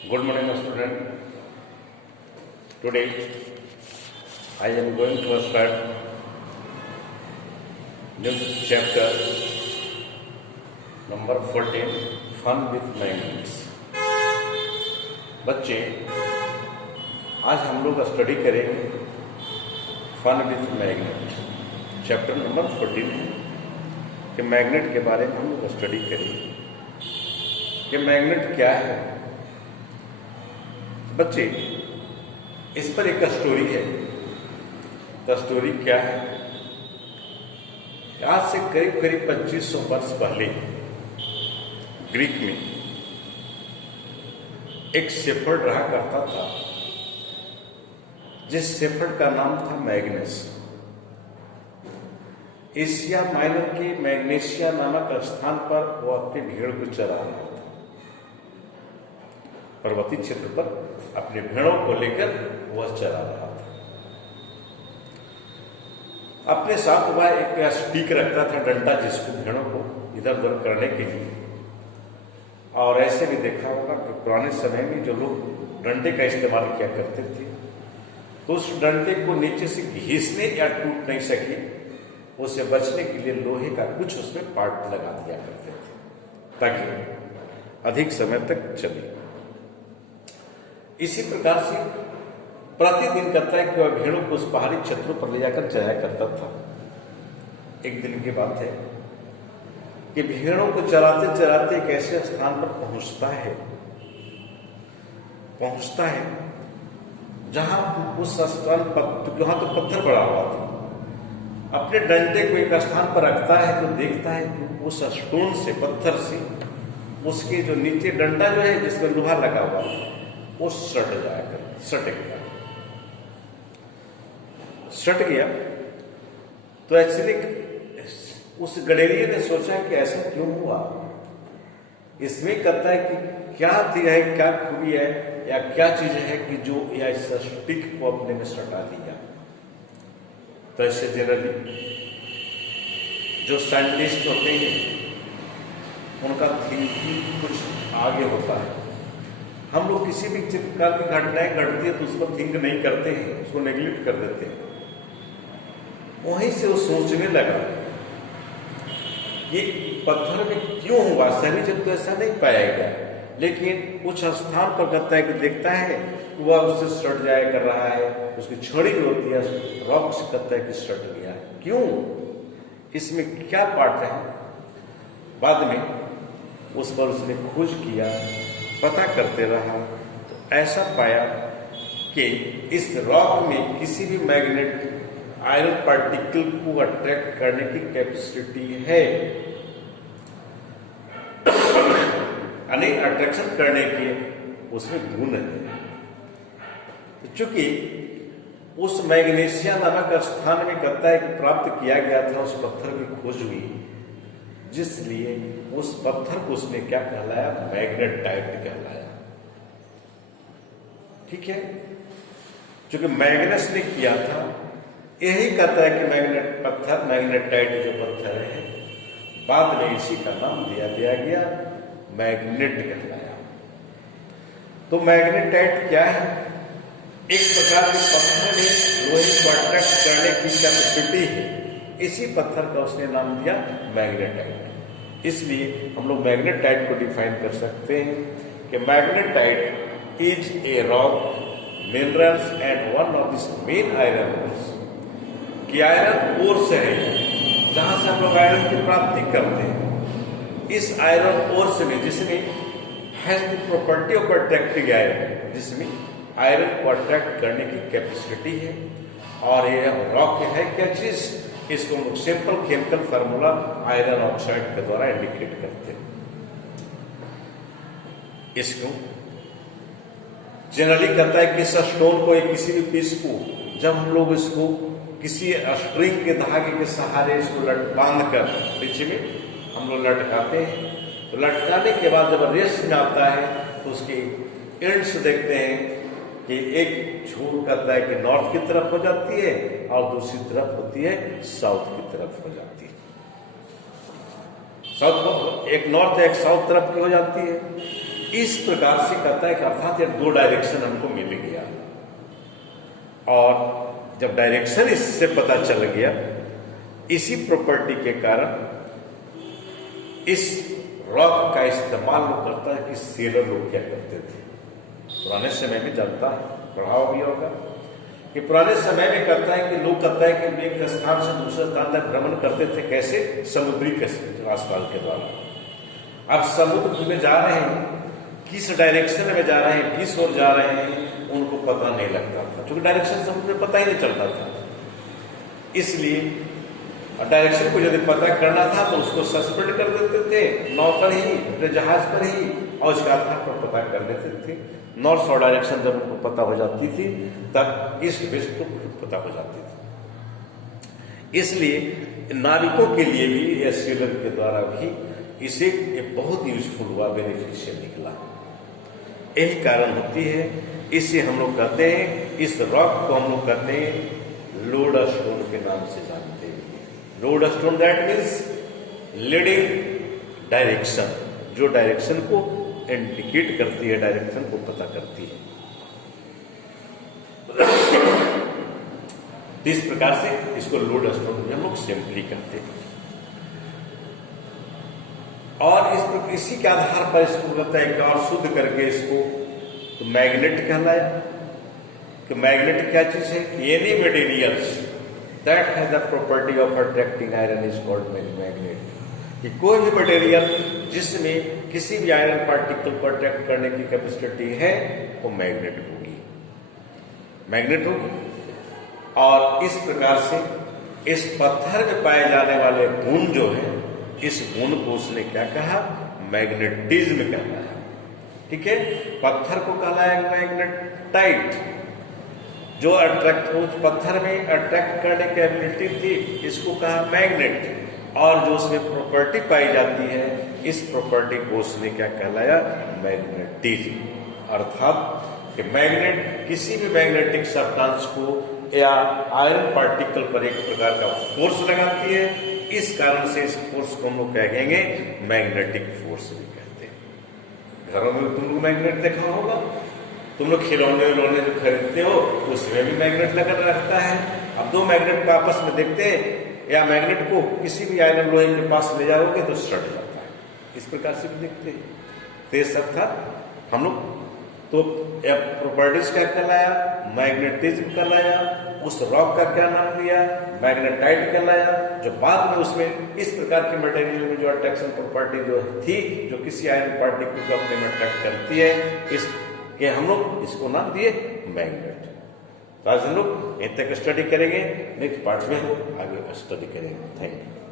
Good morning, student. Today I am going to start new chapter number 14, Fun with Magnets. बच्चे, आज हम लोग study करेंगे fun with magnet. Chapter number 14 है कि मैग्नेट के बारे में हम लोग स्टडी करेंगे कि मैग्नेट क्या है। बच्चे, इस पर एक स्टोरी है। तो स्टोरी क्या है? आज से करीब करीब 2500 वर्ष पहले ग्रीक में एक शेफर्ड रहा करता था, जिस शेफर्ड का नाम था मैग्नेस। एशिया माइनर के मैग्नेशिया नामक स्थान पर वो अपनी भेड़ को चरा रहा था। पर्वतीय क्षेत्र पर अपने भेड़ों को लेकर वह चरा रहा था। अपने साथ वह एक स्टिक रखता था, डंडा, जिसको भेड़ों को इधर उधर करने के लिए। और ऐसे भी देखा होगा कि पुराने समय में जो लोग डंडे का इस्तेमाल किया करते थे, तो उस डंडे को नीचे से घिसने या टूट नहीं सके, उसे बचने के लिए लोहे का कुछ उसमें पार्ट लगा दिया करते थे ताकि अधिक समय तक चले। इसी प्रकार से प्रतिदिन करता है कि वह भेड़ों को उस पहाड़ी क्षेत्रों पर ले जाकर चराया करता था। एक दिन की बात है कि भेड़ों को चराते चराते एक ऐसे स्थान पर पहुंचता है जहां उस स्थान पर, वहां तो पत्थर पड़ा हुआ था। अपने डंडे को एक स्थान पर रखता है तो देखता है कि उस स्टोन से, पत्थर से, उसके जो नीचे डंडा जो है जिसमें लोहा लगा हुआ है वो सट गया। तो एक्चुअली उस गडेरिये ने सोचा कि ऐसा क्यों हुआ। इसमें कहता है कि क्या है, क्या खूबी है या क्या चीज है कि जो या इस स्टिक को अपने में सटा लिया। तो ऐसे जनरली जो साइंटिस्ट होते हैं उनका थिंकिंग कुछ आगे होता है। हम लोग किसी भी प्रकार की घटनाएं घटती है तो उस पर थिंक नहीं करते हैं, उसको नेग्लेक्ट कर देते हैं। वहीं से वो सोचने लगा ये पत्थर में क्यों हुआ। सभी जब तो ऐसा नहीं पाया गया, लेकिन कुछ स्थान पर कहता है कि देखता है वह उससे सट जाया कर रहा है, उसकी छड़ी जो होती है रॉक से कहता है कि सट गया है। क्यों, इसमें क्या पार्ट है। बाद में उस पर उसने खोज किया, पता करते रहा, तो ऐसा पाया कि इस रॉक में किसी भी मैग्नेट आयरन पार्टिकल को अट्रैक्ट करने की कैपेसिटी है, यानी अट्रैक्शन करने के उसमें गुण है। तो चूंकि उस मैग्नेशिया नामक स्थान में कहता है कि प्राप्त किया गया था, उस पत्थर की खोज हुई, जिसलिए उस पत्थर को उसने क्या कहलाया, मैग्नेटाइट कहलाया। ठीक है, क्योंकि मैग्नेस ने किया था, यही कहता है कि मैग्नेटाइट जो पत्थर है, बाद में इसी का नाम दिया गया, मैग्नेट कहलाया। तो मैग्नेटाइट क्या है? एक प्रकार के पत्थर में लोहे को अट्रैक्ट करने की कैपेसिटी है, इसी पत्थर का उसने नाम दिया मैग्नेटाइट। इसलिए हम लोग मैग्नेटाइट को डिफाइन कर सकते हैं कि magnetite is a rock minerals and one of this main iron ores, कि आयरन ओर्स है जहां से हम लोग आयरन की प्राप्ति करते हैं। इस आयरन ओर्स में, जिसमें has the property of attracting iron, जिसमें आयरन को अट्रैक्ट करने की कैपेसिटी है। और ये रॉक है क्या चीज, इसको हम लोग simple chemical formula iron oxide के द्वारा इंडिकेट करते हैं। इसको जनरली कहता है कि इस स्टोन को, किसी भी पीस को, जब हम लोग इसको किसी स्ट्रिंग के धागे के सहारे इसको बांध कर पीछे में हम लोग लटकाते हैं, तो लटकाने के बाद जब रेस्ट में आता है तो उसके एंड्स देखते हैं कि एक छोर कहता है कि नॉर्थ की तरफ हो जाती है और दूसरी तरफ होती है साउथ की तरफ हो जाती है। साउथ, एक नॉर्थ एक साउथ तरफ की हो जाती है। इस प्रकार से कहता है कि अर्थात ये दो डायरेक्शन हमको मिल गया, और जब डायरेक्शन इससे पता चल गया, इसी प्रॉपर्टी के कारण इस रॉक का इस्तेमाल लोग करता है कि सेलर लोग क्या करते थे पुराने समय में, जानता है पढ़ा भी होगा कि पुराने समय में कहता है कि लोग कहता है कि एक स्थान से दूसरे स्थान तक भ्रमण करते थे, कैसे? समुद्री के रास्ता के द्वारा। अब समुद्र में जा रहे हैं, किस डायरेक्शन में जा रहे हैं, किस ओर जा रहे हैं, उनको पता नहीं लगता था, क्योंकि डायरेक्शन समुद्र में पता ही नहीं चलता था। इसलिए डायरेक्शन को यदि पता करना था तो उसको सस्पेंड कर देते थे नाव पर ही, अपने जहाज पर ही, और उसके आधार पर पता कर लेते थे। नॉर्थ और डायरेक्शन जब उनको पता हो जाती थी तब ईस्ट वेस्ट को पता हो जाती थी। इसलिए नाविकों के लिए भी या सेलर के द्वारा भी इसे बहुत यूजफुल हुआ, बेनिफिशियल निकला। यही कारण होती है, इसे हम लोग कहते हैं, इस रॉक को हम लोग कहते हैं लोडस्टोन के नाम से जानते हैं। Lodestone that means leading direction, जो डायरेक्शन को इंडिकेट करती है, डायरेक्शन को पता करती है। इस प्रकार से इसको लोडस्टोन भी हम लोग सिंपली कहते हैं। और इसी के आधार पर इसको कहता है कि और शुद्ध करके इसको तो मैग्नेट कहलाया। कि मैग्नेट क्या चीज है? कि any materials that has the property of attracting iron is called magnet. कि कोई भी मटेरियल जिसमें किसी भी आयरन पार्टिकल को अट्रैक्ट करने की कैपेसिटी है वो मैग्नेट होगी, मैग्नेट होगी। और इस प्रकार से इस पत्थर में पाए जाने वाले गुण जो है, इस गुण को उसने क्या कहा? मैग्नेटिज्म कहना है। ठीक है, पत्थर को कहलाया मैग्नेटाइट, जो अट्रैक्ट, उस पत्थर में अट्रैक्ट करने की एबिलिटी थी, इसको कहा मैग्नेट। और जो उसमें प्रॉपर्टी पाई जाती है, इस प्रॉपर्टी को उसने क्या कहलाया? मैग्नेटिज्म। अर्थात कि मैग्नेट किसी भी मैग्नेटिक सब्सटेंस को या आयरन पार्टिकल पर एक प्रकार का फोर्स लगाती है, इस कारण से इस फोर्स को हम लोग क्या कहेंगे? मैग्नेटिक फोर्स भी कहते हैं। घरों में तुम लोग मैग्नेट देखा होगा, तुम लोग खिलौने विलौने जो खरीदते हो उसमें भी मैग्नेट लगा रहता है। अब दो मैग्नेट को आपस में देखते हैं, या मैग्नेट को किसी भी आयरन लोहे के पास ले जाओगे तो सट जाता है, इस प्रकार से भी देखते हैं। तो ये सब था हम लोग। तो प्रॉपर्टीज क्या कहलाया? मैग्नेटिज्म कहलाया। उस रॉक का क्या नाम दिया? मैग्नेटाइट कहलाया। जो बाद में उसमें इस प्रकार के मटेरियल में जो अट्रैक्शन प्रॉपर्टी जो थी, जो किसी आयरन पार्टिकल को अपने में अट्रैक्ट करती है, इसके हम लोग इसको नाम दिए मैग्नेट। तो आज हम लोग यहीं तक स्टडी करेंगे, नेक्स्ट पार्ट में हम आगे स्टडी करेंगे। Thank you.